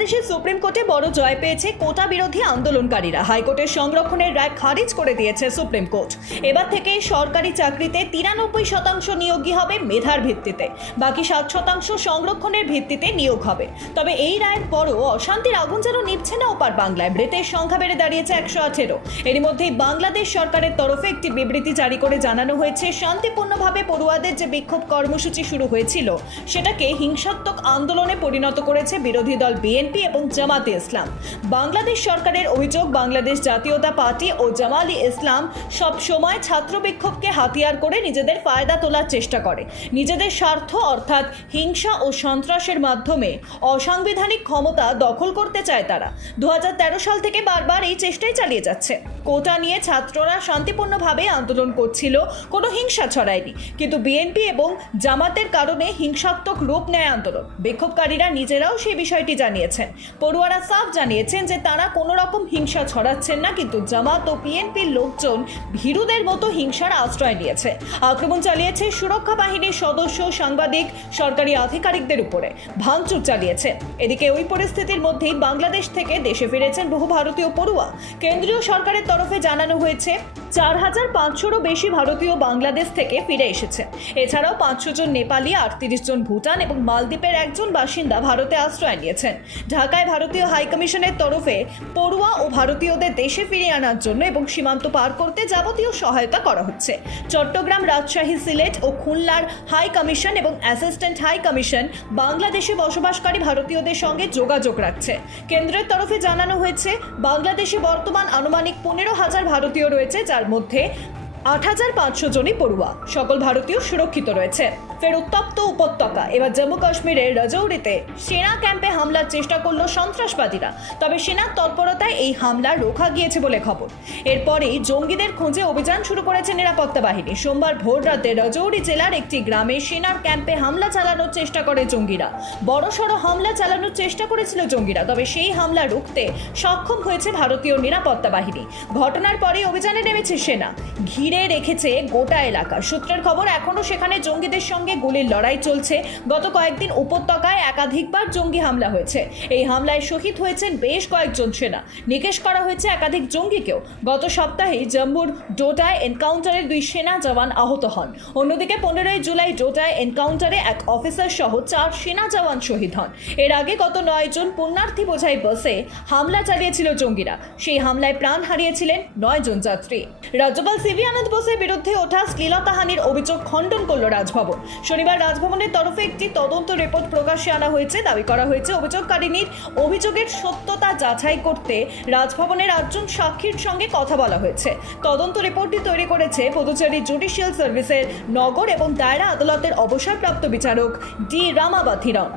বাংলাদেশের সুপ্রিম কোর্টে বড় জয় পেয়েছে কোটা বিরোধী আন্দোলনকারীরা। হাইকোর্টের সংরক্ষণের রায় খারিজ করে দিয়েছে সুপ্রিম কোর্ট। এবার থেকে সরকারি চাকরিতে তিরানব্বই শতাংশ নিয়োগই হবে মেধার ভিত্তিতে। বাকি সাত শতাংশ সংরক্ষণের ভিত্তিতে নিয়োগ হবে। তবে এই রায়ের পরও অশান্তির আগুন যেন নিচ্ছে না ওপার বাংলায়। মৃতের সংখ্যা বেড়ে দাঁড়িয়েছে একশো আঠেরো। এরই মধ্যেই বাংলাদেশ সরকারের তরফে একটি বিবৃতি জারি করে জানানো হয়েছে, শান্তিপূর্ণভাবে পড়ুয়াদের যে বিক্ষোভ কর্মসূচি শুরু হয়েছিল, সেটাকে হিংসাত্মক আন্দোলনে পরিণত করেছে বিরোধী দল বিএনপি। এবং জামাতে ইসলাম। বাংলাদেশ সরকারের অভিযোগ, বাংলাদেশ জাতীয়তা পার্টি ও জামালি ইসলাম সব সময় ছাত্র বিক্ষোভকে হাতিয়ার করে নিজেদের ফায়দা তোলার চেষ্টা করে। নিজেদের স্বার্থ, অর্থাৎ হিংসা ও সন্ত্রাসের মাধ্যমে অসাংবিধানিক ক্ষমতা দখল করতে চায় তারা। দু হাজার তেরো সাল থেকে বারবার এই চেষ্টাই চালিয়ে যাচ্ছে। কোটা নিয়ে ছাত্ররা শান্তিপূর্ণভাবে আন্দোলন করছিল, কোনো হিংসা ছড়ায়নি। কিন্তু বিএনপি এবং জামাতের কারণে হিংসাত্মক রূপ নেয় আন্দোলন। বিক্ষোভকারীরা নিজেরাও সেই বিষয়টি জানিয়েছেন পড়ুয়ারা সাফ জানিয়েছেন যে তারা কোনো রকম হিংসা ছড়াচ্ছেন না, কিন্তু জামাত ও বিএনপির লোকজন ভীরুদের মতো হিংসার আশ্রয় নিয়েছে। আক্রমণ চালিয়েছে সুরক্ষা বাহিনীর সদস্য, সাংবাদিক, সরকারি আধিকারিকদের উপরে। ভাঙচুর চালিয়েছে। এদিকে ওই পরিস্থিতির মধ্যেই বাংলাদেশ থেকে দেশে ফিরেছেন বহু ভারতীয় পড়ুয়া। কেন্দ্রীয় সরকারের তরফে জানানো হয়েছে চার হাজার পাঁচশোরও বেশি ভারতীয় বাংলাদেশ থেকে ফিরে এসেছে। এছাড়াও পাঁচশো জন নেপালি, আটত্রিশ জন ভুটান এবং মালদ্বীপের একজন বাসিন্দা ভারতে আশ্রয় নিয়েছেন। ঢাকায় ভারতীয় হাইকমিশনের তরফে পড়ুয়া ও ভারতীয়দের দেশে ফিরিয়ে আনার জন্য এবং সীমান্ত পার করতে যাবতীয় সহায়তা করা হচ্ছে। চট্টগ্রাম রাজশাহী সিলেট ও খুলনার হাই কমিশন এবং অ্যাসিস্ট্যান্ট হাই কমিশন বাংলাদেশে বসবাসকারী ভারতীয়দের সঙ্গে যোগাযোগ রাখছে। কেন্দ্রের তরফে জানানো হয়েছে, বাংলাদেশে বর্তমান আনুমানিক পনেরো হাজার ভারতীয় রয়েছে যার মধ্যে আট হাজার পাঁচশো জনই পড়ুয়া। সকল ভারতীয় সুরক্ষিত রয়েছে। ফের উত্তপ্ত উপত্যকা। এবার জম্মু কাশ্মীরের রাজৌরিতে সেনা ক্যাম্পে হামলার চেষ্টা করল সন্ত্রাসবাদীরা। তবে সেনার তৎপরতায় এই হামলা রোখা গিয়েছে বলে খবর। এরপরেই জঙ্গিদের খোঁজে অভিযান শুরু করেছে নিরাপত্তা বাহিনী। সোমবার ভোর রাতে রাজৌরি জেলার একটি গ্রামে সেনার ক্যাম্পে হামলা চালানোর চেষ্টা করে জঙ্গিরা। বড়সড় হামলা চালানোর চেষ্টা করেছিল জঙ্গিরা, তবে সেই হামলা রুখতে সক্ষম হয়েছে ভারতীয় নিরাপত্তা বাহিনী। ঘটনার পরেই অভিযানে নেমেছে সেনা। ঘিরে রেখেছে গোটা এলাকা। সূত্রের খবর, এখনও সেখানে জঙ্গিদের সঙ্গে গুলির লড়াই চলছে। গত কয়েকদিন উপত্যকায় একাধিকবার জঙ্গি হামলা হয়েছে। এই হামলায় শহীদ হয়েছেন বেশ কয়েকজন সেনা। নিকেশ করা হয়েছে একাধিক জঙ্গিকেও। গত সপ্তাহেই জম্মুর ডোটায় এনকাউন্টারে দুই সেনা জওয়ান আহত হন। অন্যদিকে পনেরোই জুলাই ডোটায় এনকাউন্টারে এক অফিসার সহ চার সেনা জওয়ান শহীদ হন। এর আগে গত নয় জন পুণ্যার্থী বোঝাই বাসে হামলা চালিয়েছিল জঙ্গিরা। সেই হামলায় প্রাণ হারিয়েছিলেন নয় জন যাত্রী। রাজ্যপাল সিভি আনন্দ বোসের বিরুদ্ধে ওঠা শ্লীলতাহানির অভিযোগ খণ্ডন করল রাজভবন। শনিবার রাজভবনের তরফে একটি তদন্ত রিপোর্ট প্রকাশ্যে আনা হয়েছে। দাবি করা হয়েছে অভিযোগকারিনীর অভিযোগের সত্যতা যাচাই করতে রাজভবনের আটজন সাক্ষীর সঙ্গে কথা বলা হয়েছে। তদন্ত রিপোর্টটি তৈরি করেছে পদুচেরি জুডিশিয়াল সার্ভিসের নগর এবং দায়রা আদালতের অবসরপ্রাপ্ত বিচারক ডি রামাবাথিরন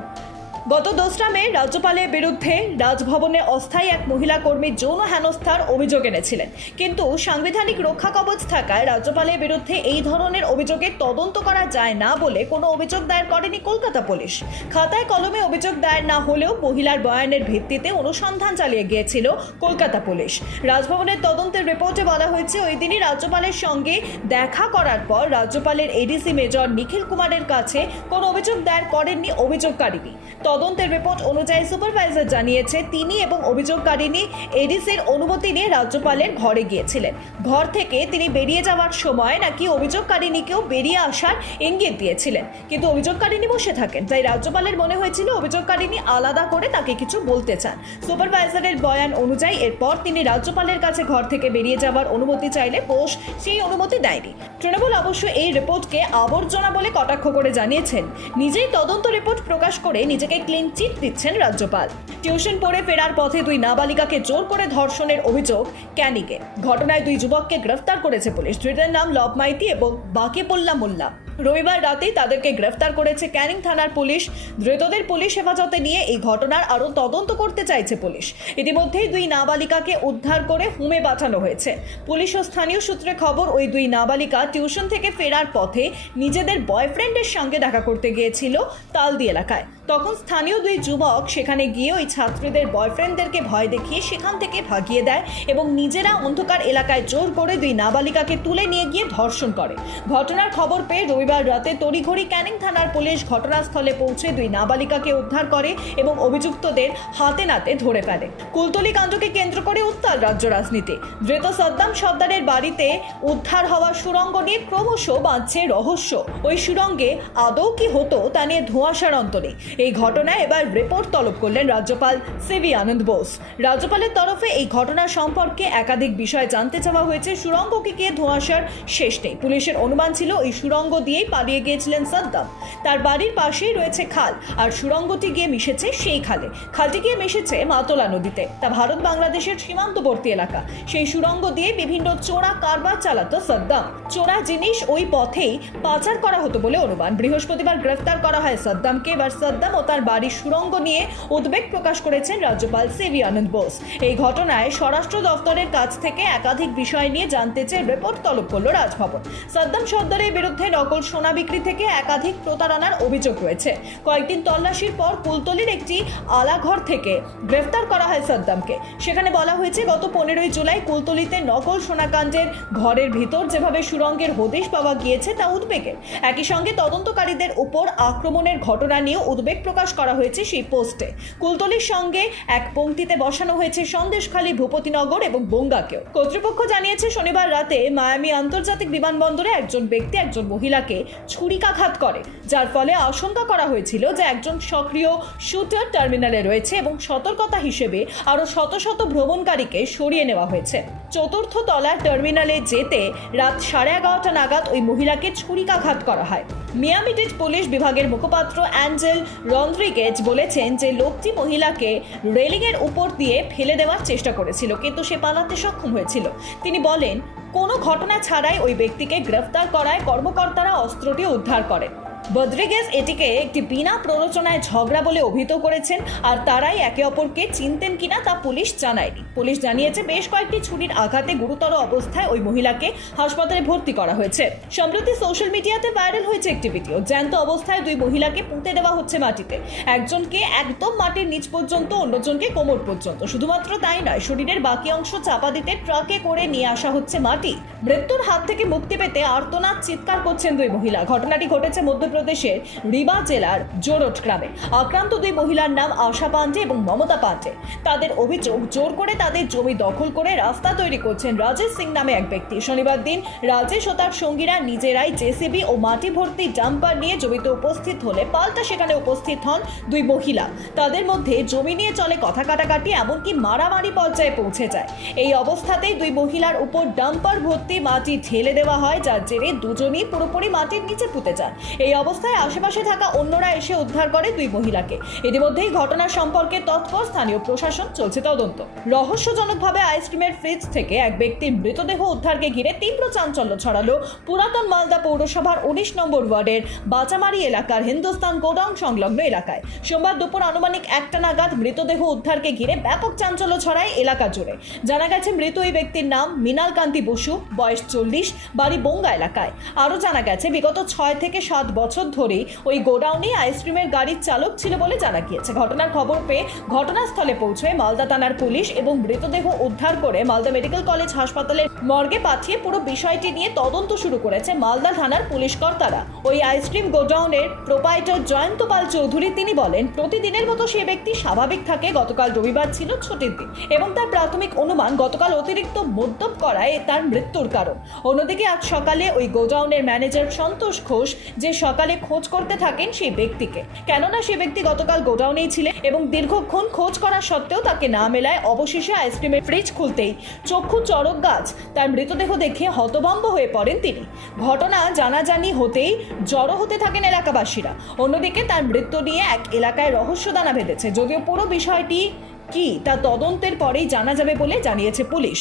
গত দোসরা মে রাজ্যপালের বিরুদ্ধে রাজভবনে অস্থায়ী এক মহিলা কর্মী যৌন হেনস্থার অভিযোগ এনেছিলেন। কিন্তু সাংবিধানিক রক্ষা কবচ থাকায় রাজ্যপালের বিরুদ্ধে এই ধরনের অভিযোগের তদন্ত করা যায় না বলে কোনো অভিযোগ দায়ের করেনি কলকাতা পুলিশ। খাতায় কলমে অভিযোগ দায়ের না হলেও মহিলার বয়ানের ভিত্তিতে অনুসন্ধান চালিয়ে গিয়েছিল কলকাতা পুলিশ। রাজভবনের তদন্তের রিপোর্টে বলা হয়েছে, ওই দিনই রাজ্যপালের সঙ্গে দেখা করার পর রাজ্যপালের এডিসি মেজর নিখিল কুমারের কাছে কোনো অভিযোগ দায়ের করেননি অভিযোগকারিনী তদন্তের রিপোর্ট অনুযায়ী সুপারভাইজার জানিয়েছে, তিনি এবং অভিযোগকারিনী এডিসির অনুমতি নিয়ে রাজ্যপালের ঘরে গিয়েছিলেন। ঘর থেকে তিনি বেরিয়ে যাওয়ার সময় নাকি অভিযোগকারিনীকেও বেরিয়ে আসার ইঙ্গিত দিয়েছিলেন। কিন্তু অভিযোগকারিনী বসে থাকেন, তাই রাজ্যপালের মনে হয়েছিল অভিযোগকারিনী আলাদা করে তাকে কিছু বলতে চান। সুপারভাইজারের বয়ান অনুযায়ী এরপর তিনি রাজ্যপালের কাছে ঘর থেকে বেরিয়ে যাওয়ার অনুমতি চাইলে বোস সেই অনুমতি দেয়নি। তৃণমূল অবশ্য এই রিপোর্টকে আবর্জনা বলে কটাক্ষ করে জানিয়েছেন। নিজেই তদন্ত রিপোর্ট প্রকাশ করে নিজেকে ক্লিন চিট দিচ্ছেন রাজ্যপাল। টিউশন পড়ে ফেরার পথে দুই নাবালিকাকে জোর করে ধর্ষণের অভিযোগ ক্যানিকে। ঘটনায় দুই যুবককে গ্রেফতার করেছে পুলিশ। ধৃতের নাম লব মাইতি এবং বাকে বাকেপোল্লা মোল্লা। রবিবার রাতেই তাদেরকে গ্রেফতার করেছে ক্যানিং থানার পুলিশ। ধৃতদের পুলিশ হেফাজতে নিয়ে এই ঘটনার আরও তদন্ত করতে চাইছে পুলিশ। ইতিমধ্যেই দুই নাবালিকাকে উদ্ধার করে হুমে পাঠানো হয়েছে। পুলিশ ও স্থানীয় সূত্রে খবর, ওই দুই নাবালিকা টিউশন থেকে ফেরার পথে নিজেদের বয়ফ্রেন্ডের সঙ্গে দেখা করতে গিয়েছিল তালদি এলাকায়। তখন স্থানীয় দুই যুবক সেখানে গিয়ে ওই ছাত্রীদের বয়ফ্রেন্ডদেরকে ভয় দেখিয়ে সেখান থেকে ভাগিয়ে দেয় এবং নিজেরা অন্ধকার এলাকায় জোর করে দুই নাবালিকাকে তুলে নিয়ে গিয়ে ধর্ষণ করে। ঘটনার খবর পেয়ে রবিবার রাতে তড়িঘড়ি ক্যানিং থানার পুলিশ ঘটনাস্থলে পৌঁছে দুই নাবালিকাকে উদ্ধার করে এবং অভিযুক্তদের হাতে নাতে ধরে ফেলে। কুলতলি কাণ্ডকে কেন্দ্র করে উত্তাল রাজ্য রাজনীতি। ধৃত সদ্দাম সর্দারের বাড়িতে উদ্ধার হওয়া সুড়ঙ্গ নিয়ে ক্রমশ বাঁধছে রহস্য। ওই সুড়ঙ্গে আদৌ কি হতো তা নিয়ে ধোঁয়াশার অন্ত নেই। এই ঘটনায় এবার রিপোর্ট তলব করলেন রাজ্যপাল সিভি আনন্দ বোস। রাজ্যপালের তরফে এই ঘটনা সম্পর্কে একাধিক বিষয় জানতে চাওয়া হয়েছে। সুড়ঙ্গকে গিয়ে ধোঁয়াশার শেষ নেই। পুলিশের অনুমান ছিল এই সুড়ঙ্গ দিয়েই পালিয়ে গিয়েছিলেন সাদ্দাম। তার বাড়ির পাশেই রয়েছে খাল, আর সুড়ঙ্গটি গিয়ে মিশেছে সেই খালে। খালটি গিয়ে মিশেছে মাতলা নদীতে। তা ভারত বাংলাদেশের সীমান্তবর্তী এলাকা। সেই সুড়ঙ্গ দিয়ে বিভিন্ন চোরা কারবার চালাতো সাদ্দাম। চোরা জিনিস ওই পথেই পাচার করা হতো বলে অনুমান। বৃহস্পতিবার গ্রেফতার করা হয় সাদ্দামকে। এবার সাদ্দাম ও তার বাড়ির সুড়ঙ্গ নিয়ে উদ্বেগ প্রকাশ করেছেন রাজ্যপাল সিভি আনন্দ বোস। এই ঘটনায় স্বরাষ্ট্র দফতরের কাছ থেকে একাধিক বিষয় নিয়ে জানতে চেয়ে রিপোর্ট তলব করল রাজভবন। সাদ্দাম সর্দারের বিরুদ্ধে নকল সোনা বিক্রি থেকে একাধিক প্রতারণার অভিযোগ রয়েছে। কয়েকদিন তল্লাশির পর কুলতলির একটি আলাঘর থেকে গ্রেফতার করা হয় সাদ্দামকে। সেখানে বলা হয়েছে, গত পনেরোই জুলাই কুলতলিতে নকল সোনাকাণ্ডের ঘরের ভিতর যেভাবে সুরঙ্গের হদিশ পাওয়া গিয়েছে তা উদ্বেগের। একই সঙ্গে তদন্তকারীদের উপর আক্রমণের ঘটনা নিয়েও উদ্বেগ প্রকাশ করা হয়েছে সেই পোস্টে। কুলতলির সঙ্গে এক পংক্তিতে বসানো হয়েছে সন্দেশখালী, ভূপতিনগর এবং বঙ্গাকেও। কর্তৃপক্ষ জানিয়েছে, শনিবার রাতে মায়ামি আন্তর্জাতিক বিমানবন্দরে একজন ব্যক্তি, একজন মহিলাকে ছুরিকাঘাত করে, যার ফলে আশঙ্কা করা হয়েছিল যে একজন সক্রিয় শুটার টার্মিনালে রয়েছে এবং সতর্কতা হিসেবে আরও শত শত ভ্রমণকারীকে সরিয়ে নেওয়া হয়েছে। চতুর্থ তলার টার্মিনালে যেতে রাত সাড়ে এগারোটা নাগাদ ওই মহিলাকে ছুরিকাঘাত করা হয়। মিয়ামি পুলিশ বিভাগের মুখপাত্র অ্যাঞ্জেল রন্দ্রিগেজ বলেছেন যে লোকটি মহিলাকে রেলিংয়ের উপর দিয়ে ফেলে দেওয়ার চেষ্টা করেছিল, কিন্তু সে পালাতে সক্ষম হয়েছিল। তিনি বলেন, কোনো ঘটনা ছাড়াই ওই ব্যক্তিকে গ্রেফতার করায় কর্মকর্তারা অস্ত্রটি উদ্ধার করেন। বদ্রিগেজ এটিকে একটি বিনা প্ররোচনায় ঝগড়া বলে অভিহিত করেছেন, আর তারাই একে অপরকে চিনতেন কিনা তা পুলিশ জানায়নি। পুলিশ জানিয়েছে, বেশ কয়েকটি ছুরির আঘাতে গুরুতর অবস্থায় ওই মহিলাকে হাসপাতালে ভর্তি করা হয়েছে। সম্প্রতি সোশ্যাল মিডিয়াতে ভাইরাল হয়েছে একটি ভিডিও, জ্যান্ত অবস্থায় দুই মহিলাকে পুঁতে দেওয়া হচ্ছে মাটিতে। একজনকে একদম মাটির নিচ পর্যন্ত, অন্যজনকে কোমর পর্যন্ত। শুধুমাত্র তাই নয়, শরীরের বাকি অংশ চাপা দিতে ট্রাকে করে নিয়ে আসা হচ্ছে মাটি। মৃত্যুর হাত থেকে মুক্তি পেতে আর্তনাদ চিৎকার করছেন দুই মহিলা। ঘটনাটি ঘটেছে মধ্যপ্রদেশের রিবা জেলার জোরট গ্রামে। আক্রান্ত দুই মহিলার নাম আশা পান্ডে এবং মমতা পান্ডে। তাদের অভিযোগ, জোর করে তাদের জমি দখল করে রাস্তা তৈরি করছেন রাজেশ সিং নামে এক ব্যক্তি। শনিবার দিন রাজেশ ও তার সঙ্গীরা নিজেরাই জেসিবি ও মাটি ভর্তি ডাম্পার নিয়ে জমিতে উপস্থিত হলে পাল্টা সেখানে উপস্থিত হন দুই মহিলা। তাদের মধ্যে জমি নিয়ে চলে কথা কাটাকাটি এমনকি মারামারি পর্যায়ে পৌঁছে যায়। এই অবস্থাতেই দুই মহিলার উপর ডাম্পার ভর্তি মাটি ঢেলে দেওয়া হয়, যার জেরে দুজনই পুরোপুরি মাটির নিচে পুঁতে যান। এই অবস্থায় আশেপাশে থাকা অন্যরা এসে উদ্ধার করে দুই মহিলাকে। ইতিমধ্যেই ঘটনার সম্পর্কে তৎপর স্থানীয় প্রশাসন চলছে তদন্ত। রহস্যজনকভাবে আইসক্রিমের ফ্রিজ থেকে এক ব্যক্তির মৃতদেহ উদ্ধারকে ঘিরে তীব্র চাঞ্চল্য ছড়ালো পুরাতন মালদা পৌরসভার উনিশ নম্বর ওয়ার্ডের বাচামারি এলাকার হিন্দুস্তান গোডাউন সংলগ্ন এলাকায়। সোমবার দুপুর আনুমানিক একটা নাগাদ মৃতদেহ উদ্ধারকে ঘিরে ব্যাপক চাঞ্চল্য ছড়ায় এলাকা জুড়ে। জানা গেছে, মৃত ওই ব্যক্তির নাম মৃণাল কান্তি বসু, বয়স চল্লিশ, বাড়ি বঙ্গা এলাকায়। আরও জানা গেছে, বিগত ছয় থেকে সাত বছর ধরেই ওই গোডাউনে আইসক্রিমের গাড়ির চালক ছিল বলে জানা গিয়েছে। ঘটনার খবর পেয়ে ঘটনাস্থলে পৌঁছয় মালদা থানার পুলিশ এবং মৃতদেহ উদ্ধার করে মালদা মেডিকেল কলেজ হাসপাতালের মর্গে পাঠিয়ে পুরো বিষয়টি নিয়ে তদন্ত শুরু করেছে মালদা থানার পুলিশ কর্তারা। ওই আইসক্রিম গোডাউনের প্রোপাইটার জয়ন্ত পাল চৌধুরী তিনি বলেন, প্রতিদিনের মতো সে ব্যক্তি স্বাভাবিক থাকে, গতকাল রবিবার ছিল ছুটির দিন এবং তার প্রাথমিক অনুমান গতকাল অতিরিক্ত মদ্যপ করায় তার মৃত্যুর কারণ। অন্যদিকে আজ সকালে ওই গোডাউনের ম্যানেজার সন্তোষ ঘোষ যে সকালে খোঁজ করতে থাকেন সেই ব্যক্তিকে। কেননা সে ব্যক্তি গতকাল গোডাউনেই ছিলেন এবং দীর্ঘক্ষণ খোঁজ করা সত্ত্বেও তাকে না মেলায় অবশেষে আইসক্রিমের ফ্রিজ খুলতেই চক্ষু চড়ক গাছ, তার মৃতদেহ দেখে হতভম্ব হয়ে পড়েন তিনি। ঘটনা জানাজানি হতেই জড়ো হতে থাকেন এলাকাবাসীরা। অন্যদিকে তার মৃত্যু নিয়ে এক এলাকায় রহস্যদানা বেঁধেছে। যদিও পুরো বিষয়টি কি তা তদন্তের পরেই জানা যাবে বলে জানিয়েছে পুলিশ।